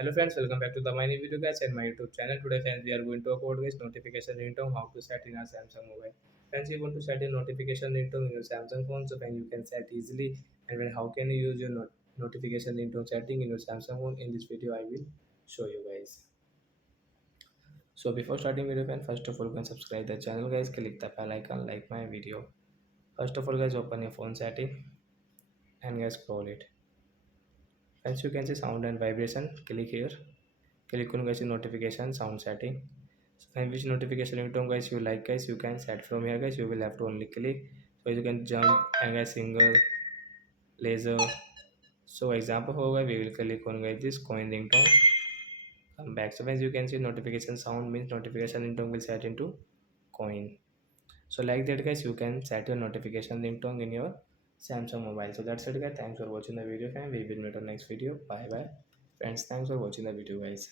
Hello friends, welcome back to the my new video guys and my YouTube channel. Today friends we are going to talk about guys notification ringtone how to set in our Samsung mobile. Friends, you want to set a notification ringtone in your Samsung phone, so then you can set easily. And when how can you use your notification ringtone setting in your Samsung phone? In this video I will show you guys. So before starting video friends, first of all you can subscribe the channel guys, click the bell icon, like my video. First of all guys, open your phone setting and guys scroll it. Friends, you can see sound and vibration, click here. Click on guys notification sound setting. So and which notification ringtone guys you like guys, you can set from here guys. You will have to only click. So you can jump and guys single laser. So example however we will click on guys this coin ringtone. Come back. So as you can see notification sound means notification ringtone will set into coin. So like that guys you can set your notification ringtone in your Samsung mobile. So that's it guys. Thanks for watching the video and we will meet on next video. Bye bye. Friends, thanks for watching the video guys.